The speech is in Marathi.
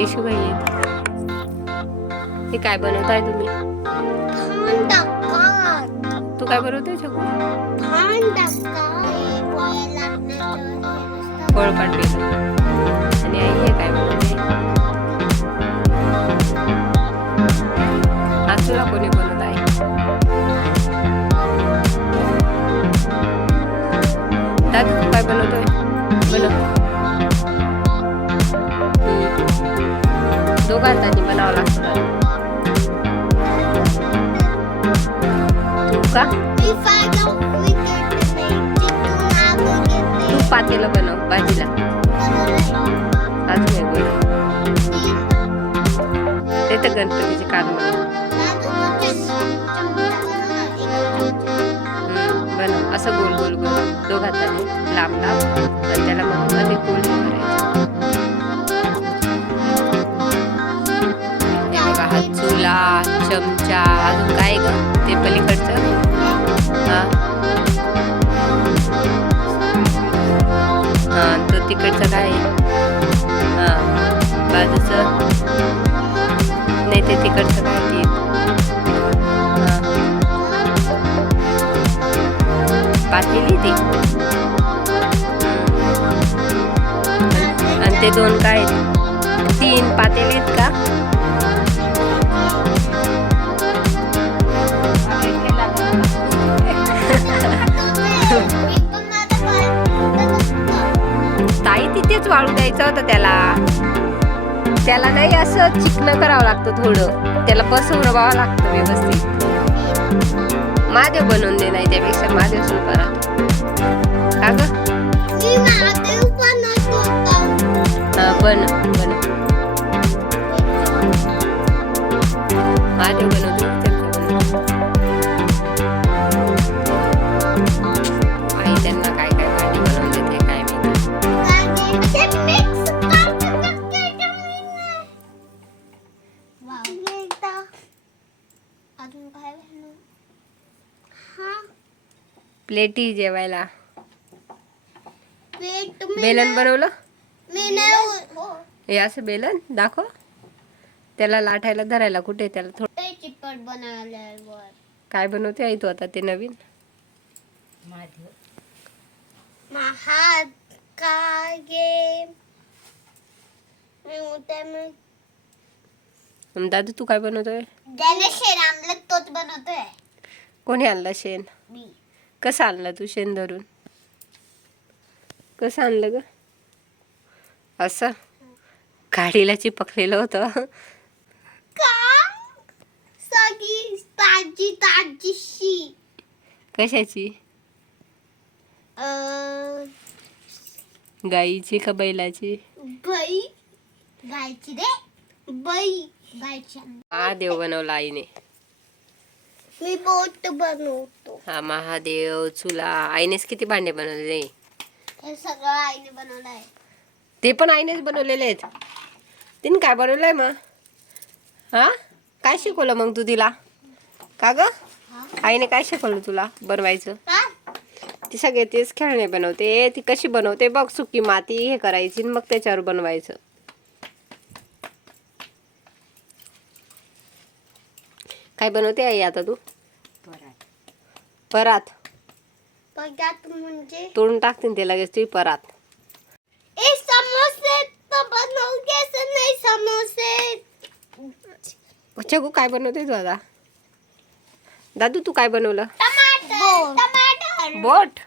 येशूबाई आहेत हे काय बनवताय तुम्ही? तू काय बनवते छकू? फळ काढले. आणि आई हे काय बनवते? आज तुला कोणी का तू पातेला बनव भाजीला अजून एक ते तर गणपतीचे कान बनव. बनव. असं गोल गोल गोल दोघ हाताने लांब लांब. आणि त्याला मग मध्ये गोल करायचं. चुला चमचा अजून काय ग? ते पलीकडचं पातेली ती. आणि ते दोन काय तीन पातेले आहेत का? ताई तिथेच वाळू द्यायचं होतं त्याला. त्याला नाही असं चिकन करावं लागतं थोडं. त्याला बसवून रवावं लागतं व्यवस्थित. महादेव बनवून दे नाही त्यापेक्षा महादेव सुरू करा. का? ग बन बन. महादेव बनवतो आई त्यांना काय काय भाजी बनवून देते काय माहिती अजून काय बनवू? प्लेटी जेवायला. पेट मी बेलन बनवलं मी नाही हो. हे असं बेलन? दाखव. त्याला लाटायला धरायला कुठे त्याला थोडं चिपट बनवल्यावर. काय बनवते आई तू आता ते नवीन? दादू तू काय बनवतोय? तोच बनवतोय. कोणी आणलं शेण? कसं आणलं तू शेण धरून? कसं आणलं ग? असं? गाडीला चिपकलेलं होतं. ताजी ताजीशी कशाची? गाईची का बैलाची? बाई. गायची रे. बाई. गायची महादेव बनवला आईने. मी बोट बनवतो. हा महादेव चुला. आईनेच किती भांडे बनवलेले हे सगळं आईने बनवलं आहे. ते पण आईनेच बनवलेले आहेत. तिने काय बनवलंय मग? हा? काय शिकवलं मग तू तिला? का ग? आईने काय शिकवलं तुला बनवायचं? ती सगळे तेच खेळणे बनवते. ती कशी बनवते बघ सुकी माती हे करायची आणि मग त्याच्यावर बनवायचं. काय बनवते आई आता तू? परात. पगात म्हणजे? तोडून टाकते ते लगेच तुझी परात. ए समोसे तर नाही समोसे. काय बनवते तू आता? दादू तू काय बनवलं? टमाटर टमाटर. बोट?